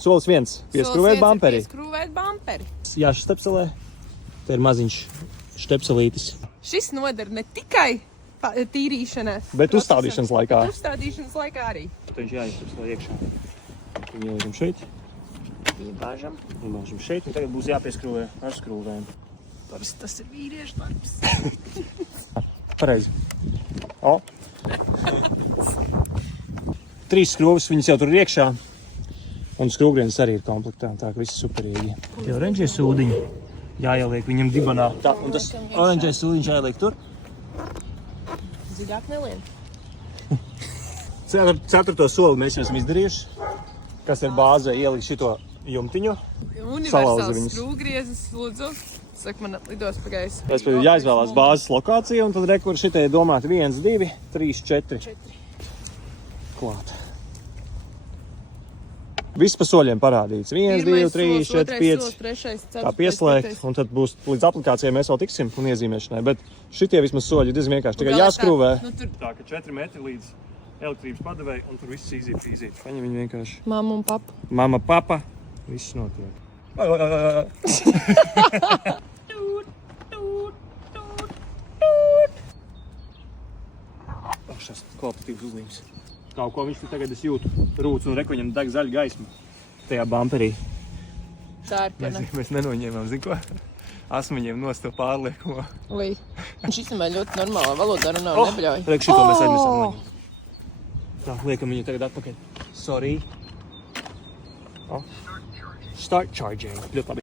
Solis 1. Pieskrūvēt bamperi. Pieskrūvēt bamperi. Jā, štepselē. Te ir maziņš štepselītis. Šis noder ne tikai tīrīšanai, Bet uzstādīšanas laikā. Uzstādīšanas laikā arī. Tad viņš jāizštepselē iekšā. Viņu ieliekam šeit. Iebāžam. Iebāžam šeit. Un tagad būs jāpieskrūvē ar skrūvēm. Tas ir vīriešu darbs. Pareizi. O. 3 skrūves, viņas jau tur ir iekšā. Un skrūvgrienas arī ir komplektā, tā ka viss superīgi. Tie oranžie sūdiņi jāieliek viņam dibanā. Tā, un tas oranžais sūdiņš jāieliek tur. Zigāk nelien. 4. soli mēs esam izdarījuši. Kas ir bāze ielikt šito jumtiņu. Salauza Universāls viņus. skrūvgriezis, lūdzu. Saka, man lidos pa gaisu. Pēc jāizvēlās bāzes lokācija, un tad rekur šitai domāt 1, 2, 3, 4. Klāt. Viss pa soļiem parādīts. 1, 2, 3, 4, 5. Tā pieslēgt, un tad būs līdz aplikācijai mēs vēl tiksim un iezīmēšanai. Bet šitie vismaz soļi diezgan vienkārši. Tikai jāskrūvē. Tā, ka 4 metri līdz elektrības padevēji, un tur viss īzīt. Paņem viņu vienkārši. Mamma un papa. Mama, papa. Viss notiek. Šis kvalitatīvs uzlīmes. Kaut ko viņš tagad es jūtu. Rūts un reku viņam deg zaļa gaisma. Tajā bamperī. Tā ir pena. Mēs nenoņēmām, zin ko? Asmaņiem nost to pārliekumu. Ui. Viņš īstenībā ļoti normālā valodā runā un nebļauj. Reku šito mēs aiznesam. Tā, liekam viņu tagad atpakaļ. Sorry. Start charging. Ļoti labi.